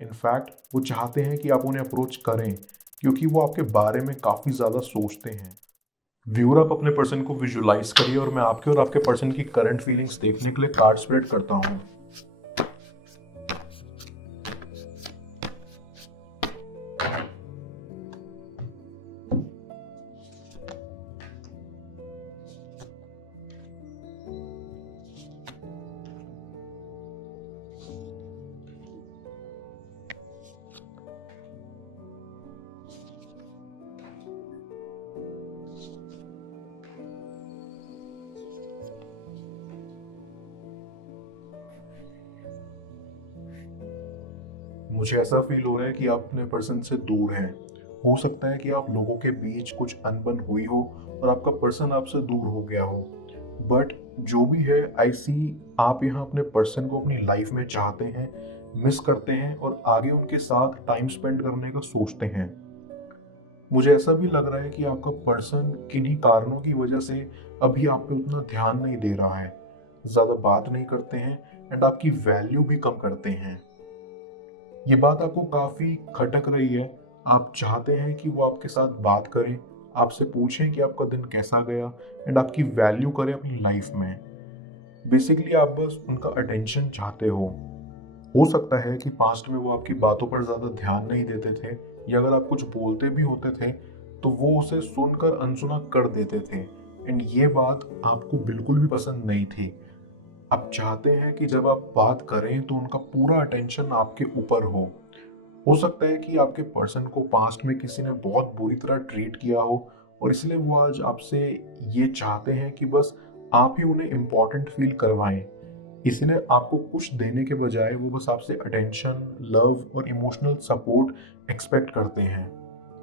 In fact वो चाहते हैं कि आप उन्हें अप्रोच करें क्योंकि वो आपके बारे में काफ़ी ज़्यादा सोचते हैं। व्यूअर, आप अपने पर्सन को विजुलाइज करिए और मैं आपके और आपके पर्सन की करंट फीलिंग्स देखने के लिए कार्ड स्प्रेड करता हूँ। मुझे ऐसा फील हो रहा है कि आप अपने पर्सन से दूर हैं। हो सकता है कि आप लोगों के बीच कुछ अनबन हुई हो और आपका पर्सन आपसे दूर हो गया हो। बट जो भी है, आई सी आप यहाँ अपने पर्सन को अपनी लाइफ में चाहते हैं, मिस करते हैं और आगे उनके साथ टाइम स्पेंड करने का सोचते हैं। मुझे ऐसा भी लग रहा है कि आपका पर्सन किन्हीं कारणों की वजह से अभी आप पे उतना ध्यान नहीं दे रहा है, ज़्यादा बात नहीं करते हैं एंड आपकी वैल्यू भी कम करते हैं। ये बात आपको काफ़ी खटक रही है। आप चाहते हैं कि वो आपके साथ बात करें, आपसे पूछें कि आपका दिन कैसा गया एंड आपकी वैल्यू करें अपनी लाइफ में। बेसिकली आप बस उनका अटेंशन चाहते हो। सकता है कि पास्ट में वो आपकी बातों पर ज़्यादा ध्यान नहीं देते थे, या अगर आप कुछ बोलते भी होते थे तो वो उसे सुनकर अनसुना कर देते थे एंड ये बात आपको बिल्कुल भी पसंद नहीं थी। आप चाहते हैं कि जब आप बात करें तो उनका पूरा अटेंशन आपके ऊपर हो सकता है कि आपके पर्सन को पास्ट में किसी ने बहुत बुरी तरह ट्रीट किया हो और इसलिए वो आज आपसे ये चाहते हैं कि बस आप ही उन्हें इम्पोर्टेंट फील करवाएं। इसलिए आपको कुछ देने के बजाय वो बस आपसे अटेंशन, लव और इमोशनल सपोर्ट एक्सपेक्ट करते हैं।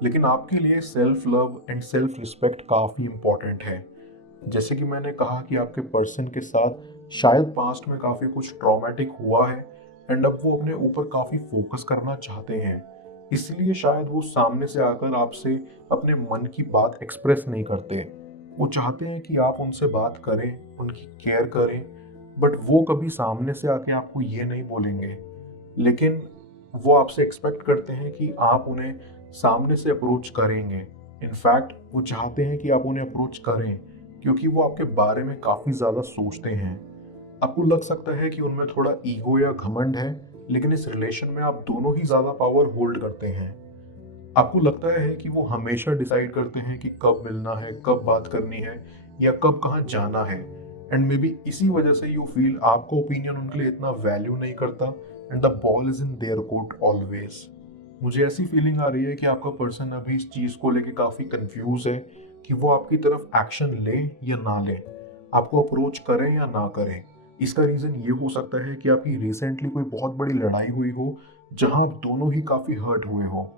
लेकिन आपके लिए self love and self respect काफ़ी इम्पोर्टेंट है। जैसे कि मैंने कहा कि आपके पर्सन के साथ शायद पास्ट में काफ़ी कुछ ट्रॉमेटिक हुआ है एंड अब वो अपने ऊपर काफ़ी फोकस करना चाहते हैं। इसलिए शायद वो सामने से आकर आपसे अपने मन की बात एक्सप्रेस नहीं करते। वो चाहते हैं कि आप उनसे बात करें, उनकी केयर करें, बट वो कभी सामने से आके आपको ये नहीं बोलेंगे। लेकिन वो आपसे एक्सपेक्ट करते हैं कि आप उन्हें सामने से अप्रोच करेंगे। इनफैक्ट वो चाहते हैं कि आप उन्हें अप्रोच करें क्योंकि वो आपके बारे में काफ़ी ज़्यादा सोचते हैं। आपको लग सकता है कि उनमें थोड़ा ईगो या घमंड है, लेकिन इस रिलेशन में आप दोनों ही ज़्यादा पावर होल्ड करते हैं। आपको लगता है कि वो हमेशा डिसाइड करते हैं कि कब मिलना है, कब बात करनी है या कब कहाँ जाना है। एंड मे बी इसी वजह से यू फील आपका ओपिनियन उनके लिए इतना वैल्यू नहीं करता and the ball is in their court always. मुझे ऐसी फीलिंग आ रही है कि आपका पर्सन अभी इस चीज़ को लेके काफ़ी कंफ्यूज है कि वो आपकी तरफ एक्शन ले या ना ले, आपको अप्रोच करें या ना करें। इसका रीज़न ये हो सकता है कि आपकी रिसेंटली कोई बहुत बड़ी लड़ाई हुई हो जहां आप दोनों ही काफ़ी हर्ट हुए हो।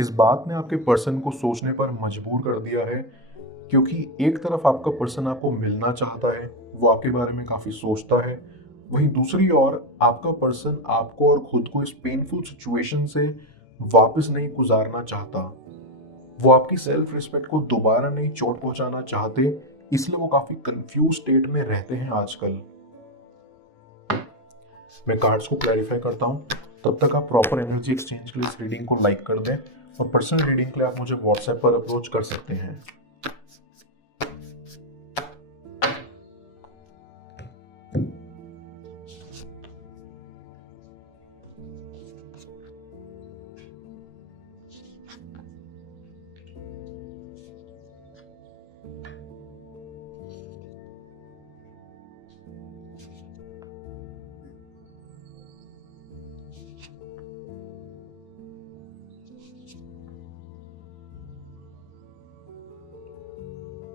इस बात ने आपके पर्सन को सोचने पर मजबूर कर दिया है क्योंकि एक तरफ आपका पर्सन आपको मिलना चाहता है, वो आपके बारे में काफ़ी सोचता है, वहीं दूसरी ओर आपका पर्सन आपको और खुद को इस पेनफुल सिचुएशन से वापस नहीं गुजारना चाहता। वो आपकी सेल्फ रिस्पेक्ट को दोबारा नहीं चोट पहुंचाना चाहते, इसलिए वो काफ़ी कंफ्यूज स्टेट में रहते हैं आजकल। मैं कार्ड्स को क्लैरिफाई करता हूँ, तब तक आप प्रॉपर एनर्जी एक्सचेंज के लिए इस रीडिंग को लाइक कर दें और पर्सनल रीडिंग के लिए आप मुझे व्हाट्सएप पर अप्रोच कर सकते हैं।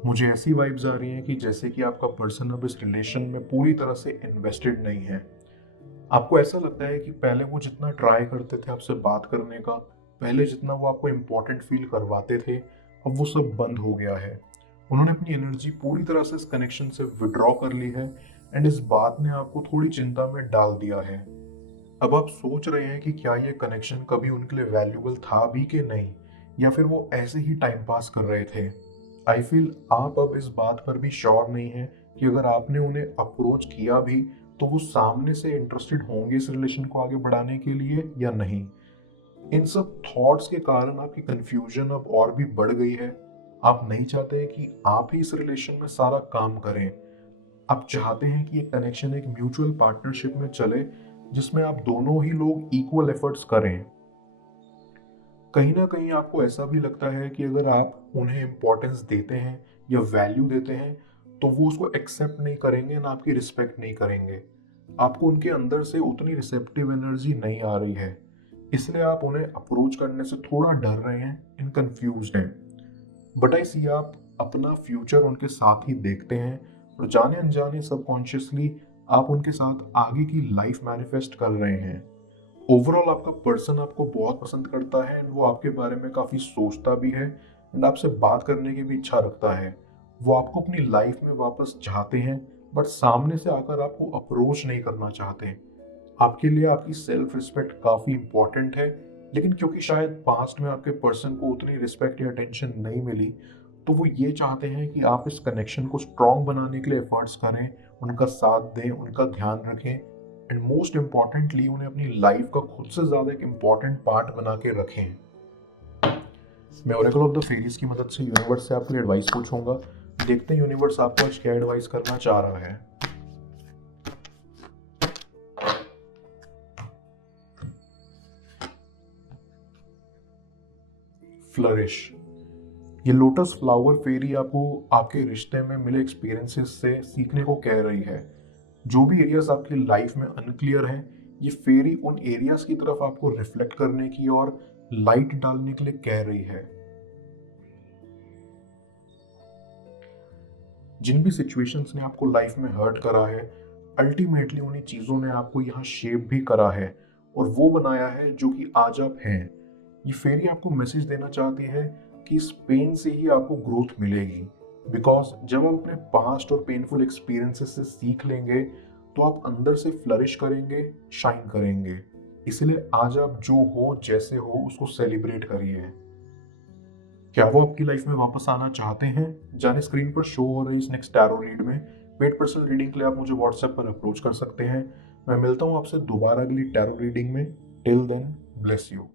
मुझे ऐसी वाइब्स आ रही हैं कि जैसे कि आपका पर्सन अब इस रिलेशन में पूरी तरह से इन्वेस्टेड नहीं है। आपको ऐसा लगता है कि पहले वो जितना ट्राई करते थे आपसे बात करने का, पहले जितना वो आपको इम्पोर्टेंट फील करवाते थे, अब वो सब बंद हो गया है। उन्होंने अपनी एनर्जी पूरी तरह से इस कनेक्शन से विड्रॉ कर ली है एंड इस बात ने आपको थोड़ी चिंता में डाल दिया है। अब आप सोच रहे हैं कि क्या ये कनेक्शन कभी उनके लिए वैल्यूबल था भी कि नहीं, या फिर वो ऐसे ही टाइम पास कर रहे थे। आई फील आप अब इस बात पर भी श्योर नहीं है कि अगर आपने उन्हें अप्रोच किया भी तो वो सामने से इंटरेस्टेड होंगे इस रिलेशन को आगे बढ़ाने के लिए या नहीं। इन सब थॉट्स के कारण आपकी कंफ्यूजन अब और भी बढ़ गई है। आप नहीं चाहते कि आप ही इस रिलेशन में सारा काम करें। आप चाहते हैं कि ये कनेक्शन एक म्यूचुअल पार्टनरशिप में चले, जिसमें आप दोनों ही लोग इक्वल एफर्ट्स करें। कहीं ना कहीं आपको ऐसा भी लगता है कि अगर आप उन्हें इम्पोर्टेंस देते हैं या वैल्यू देते हैं तो वो उसको एक्सेप्ट नहीं करेंगे ना आपकी रिस्पेक्ट नहीं करेंगे। आपको उनके अंदर से उतनी रिसेप्टिव एनर्जी नहीं आ रही है, इसलिए आप उन्हें अप्रोच करने से थोड़ा डर रहे हैं, इन कंफ्यूज हैं। बट आई सी आप अपना फ्यूचर उनके साथ ही देखते हैं और जाने अनजाने सबकॉन्शियसली आप उनके साथ आगे की लाइफ मैनिफेस्ट कर रहे हैं। ओवरऑल आपका पर्सन आपको बहुत पसंद करता है एंड वो आपके बारे में काफ़ी सोचता भी है एंड आपसे बात करने की भी इच्छा रखता है। वो आपको अपनी लाइफ में वापस चाहते हैं, बट सामने से आकर आपको अप्रोच नहीं करना चाहते। आपके लिए आपकी सेल्फ रिस्पेक्ट काफ़ी इंपॉर्टेंट है, लेकिन क्योंकि शायद पास्ट में आपके पर्सन को उतनी रिस्पेक्ट या अटेंशन नहीं मिली, तो वो ये चाहते हैं कि आप इस कनेक्शन को स्ट्रॉन्ग बनाने के लिए एफर्ट्स करें, उनका साथ दें, उनका ध्यान रखें एंड मोस्ट इम्पॉर्टेंटली उन्हें अपनी लाइफ का खुद से ज़्यादा एक इम्पॉर्टेंट पार्ट बना के रखें। मैं ओरेकल ऑफ द फेरीज की मदद से यूनिवर्स से आपके लिए एडवाइस पूछूंगा। देखते हैं यूनिवर्स आपको आज क्या एडवाइस करना चाह रहा है। फ्लरिश। ये लोटस फ्लावर फेरी आपको आपके रिश्ते में मिले एक्सपीरियंसेस से सीखने को कह रही है। जो भी एरियाज आपकी लाइफ में अनक्लियर हैं, ये फेरी उन एरियाज की तरफ आपको रिफ्लेक्ट करने की और लाइट डालने के लिए कह रही है। जिन भी सिचुएशंस ने आपको लाइफ में हर्ट करा है, अल्टीमेटली उन्हीं चीज़ों ने आपको यहाँ शेप भी करा है और वो बनाया है जो कि आज आप हैं। ये फेरी आपको मैसेज देना चाहती है कि इस पेन से ही आपको ग्रोथ मिलेगी, बिकॉज जब आप अपने पास्ट और पेनफुल एक्सपीरियंसेस से सीख लेंगे तो आप अंदर से फ्लरिश करेंगे, शाइन करेंगे। इसलिए आज आप जो हो जैसे हो उसको सेलिब्रेट करिए। क्या वो आपकी लाइफ में वापस आना चाहते हैं? जाने स्क्रीन पर शो हो रही इस नेक्स्ट टैरो रीड में पेड पर्सनल रीडिंग के लिए आप मुझे व्हाट्सएप पर अप्रोच कर सकते हैं। मैं मिलता हूँ आपसे दोबारा अगली टैरो रीडिंग में। Till then, bless you.